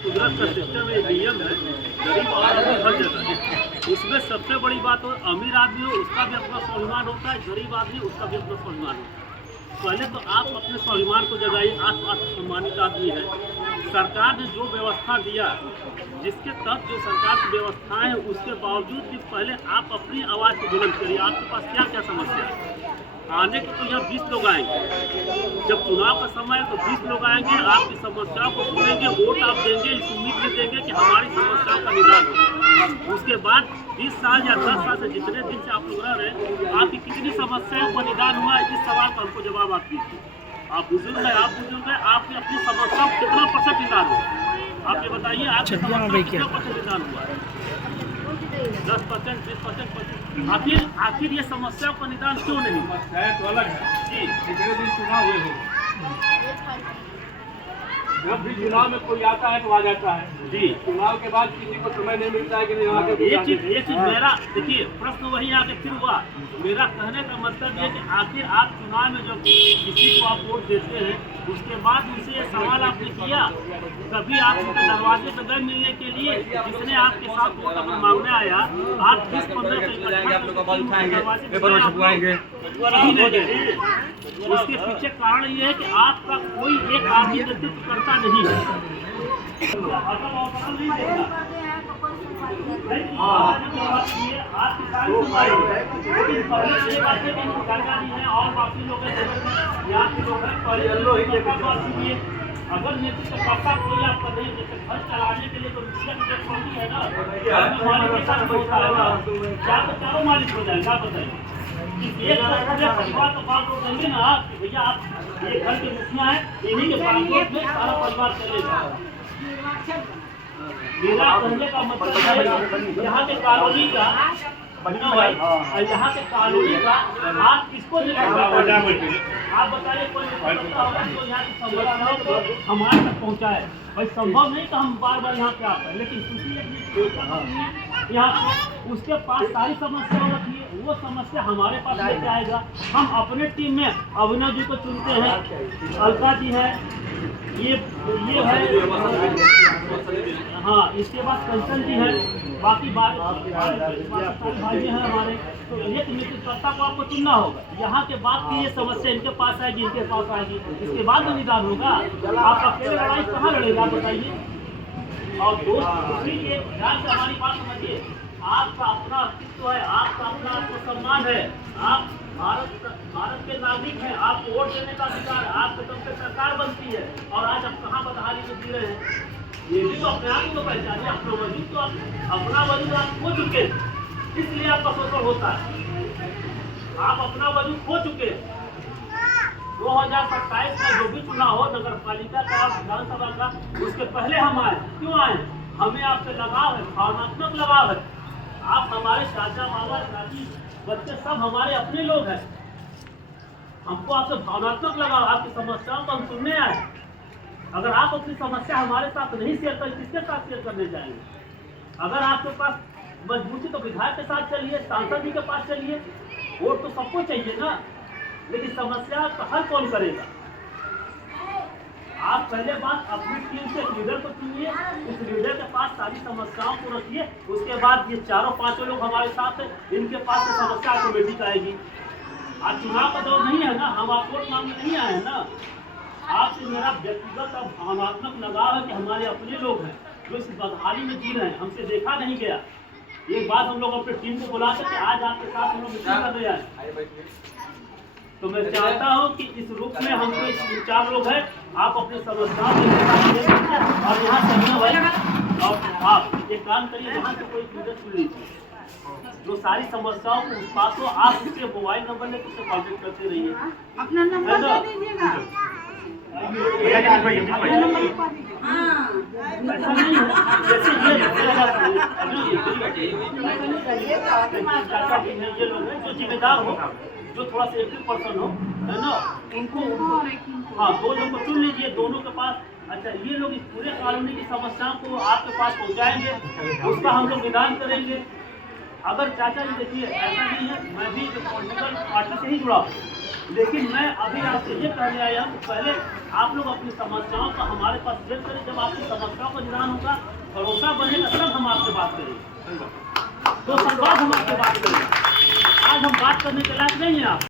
कुदरत का सिस्टम है, नियम है, गरीब और अमीर हर जगह है। इसमें सबसे बड़ी बात हो, अमीर आदमी हो उसका भी अपना स्वाभिमान होता है, गरीब आदमी उसका भी अपना स्वाभिमान होता है। पहले तो आप अपने स्वाभिमान को जगाइए। आप सम्मानित आदमी है, सरकार ने जो व्यवस्था दिया, जिसके तहत जो सरकार की व्यवस्थाएं हैं, उसके बावजूद भी पहले आप अपनी आवाज़ को बुलंद करिए। आपके पास क्या क्या समस्या है? आने के तो यहाँ 20 लोग आएंगे, जब चुनाव का समय है तो 20 लोग आएंगे, आपकी समस्याओं को सुनेंगे, वोट आप देंगे इस उम्मीद में देंगे कि हमारी समस्याओं का निदान हो। उसके बाद 20 साल या 10 साल से जितने दिन से आप लोग रह रहे हैं, आपकी कितनी समस्याओं का निदान हुआ है, इस सवाल का हमको जवाब आप दीजिए। आप बुजुर्ग हैं, आपकी अपनी समस्याओं को कितना % निदान हुआ? आप ये बताइए, आपकी समस्या कितना % निदान हुआ है? 10%, 20%। आखिर ये समस्याओं का निदान क्यों नहीं? तो अलग है जी। कितने दिन चुनाव हुए हो, जब भी चुनाव में कोई आता है तो आ जाता है जी। चुनाव के बाद किसी को समय नहीं मिलता है कि नहीं वहाँ के एक चीज मेरा देखिए, प्रश्न वही आके फिर हुआ। मेरा कहने का मतलब ये कि आखिर आप चुनाव में जब किसी को आप वोट देते हैं, उसके बाद उनसे ये सवाल आपने किया, कभी आप उनके दरवाजे पर गए मिलने के लिए, जिसने आपके साथ वोट अगर मांगने आया, आप 10-15 उसके पीछे कारण ये है कि आपका कोई एक आदमी नेतृत्व करता नहीं है। और बाकी लोग अगर नेतृत्व करता कोई आपका नहीं, जैसे घर चलाने के लिए तो है ना, मालिक के साथ क्या तो चारों मालिक हो जाएगा। आप बताइए, परिवार का बात देंगे ना आप, भैया आप ये घर के मुखिया है, इन्हीं के बागोट में सारा परिवार चलेगा। मेरा कहने का मतलब है यहाँ के कॉलोनी का, यहाँ के कॉलोनी का आप किसको आप बताइए, कोई तो यहाँ की समस्याओं को हमारे तक पहुँचाए। भाई संभव नहीं कि हम बार बार यहाँ पे आते हैं, लेकिन यहाँ उसके पास सारी समस्या होती है, वो समस्या हमारे पास लेके आएगा। हम अपने टीम में अविनाश जी को चुनते हैं, अलका जी है, ये है, हाँ, इसके बाद कंचन जी है, बाकी भाई हैं हमारे। तो एक नेतृत्वकर्ता को आपको चुनना होगा। यहाँ के बाद की ये समस्या इनके पास आएगी, इनके पास आएगी, इसके बाद में निदान होगा। आप अकेले लड़ाई कहाँ लड़ेगा बताइए? और दूसरी ध्यान से हमारी बात समझिए, आपका अपना अस्तित्व है, आपका अपना आत्मसम्मान है, आप भारत के नागरिक हैं, आपको वोट देने का अधिकार है, आपके तब से सरकार बनती है, और आज आप कहाँ बदहाली में जी रहे हैं? ये भी तो अपने आप को पहचानिए। अपना वजूद तो अपना वजूद आप खो चुके, इसलिए आपका शोषण होता है। आप अपना वजूद खो चुके। 2027 में जो भी चुनाव हो, नगर पालिका का, विधानसभा का, उसके पहले हम आए। क्यों आए? हमें आपसे लगाव है, भावनात्मक लगाव है। आप हमारे चाचा, मामा, चाची, बच्चे सब हमारे अपने लोग हैं। हमको आपसे भावनात्मक लगाव, आपकी समस्याओं को हम सुनने आए। अगर आप अपनी समस्या हमारे साथ नहीं शेयर करें, किसके साथ शेयर करने जाएंगे? अगर आपके पास मजबूती तो विधायक के साथ चलिए, सांसद जी के पास चलिए, वोट तो सबको चाहिए ना, लेकिन समस्या का हल कौन करेगा? आप पहले बात अपनी टीम से लीडर को चुनिए, उस लीडर के पास सारी समस्याओं को रखिए, उसके बाद ये 4-5 लोग हमारे साथ हैं, इनके पास से समस्या ऑटोमेटिक आएगी। आज चुनाव का दौर नहीं है ना, हम आप वोट मांगने नहीं आए हैं ना। आपसे मेरा व्यक्तिगत और भावनात्मक लगाव है कि हमारे अपने लोग हैं जो इस बदहाली में जी रहे हैं, हमसे देखा नहीं गया। एक बात हम लोग अपनी टीम को बुला सकते, आज आपके साथ हम लोग मीटिंग कर रहे हैं। तो मैं चाहता हूं कि इस रूप में हम तो 4 लोग हैं, आप अपने समस्याओं और यहाँ से और आप एक काम करिए, यहाँ से कोई लीडर चुन लीजिए जो सारी समस्याओं को पास हो। आप उसके मोबाइल नंबर लेकर उससे कॉन्टेक्ट करते रहिए। अपना नंबर दे दीजिएगा। ये लोग हैं जो जिम्मेदार हो, जो थोड़ा सा एक्टिव पर्सन हो, है ना, उनको हाँ 2 लोग को चुन लीजिए, दोनों के पास। अच्छा, ये लोग इस पूरे कॉलोनी की समस्याओं को आपके पास पहुंचाएंगे, उसका हम लोग निदान करेंगे। अगर चाचा जी देखिए ऐसा नहीं है, मैं भी पॉलिटिकल पार्टी से ही जुड़ा हूँ, लेकिन मैं अभी आपसे ये कहने आया हूँ, पहले आप लोग अपनी समस्याओं का हमारे पास शेयर करें। जब आपकी समस्याओं का निदान होगा, भरोसा बढ़ेगा, तब हम आपसे बात करेंगे। तो संवाद हम आपसे बात करेंगे। आज हम बात करने के लायक नहीं है आप।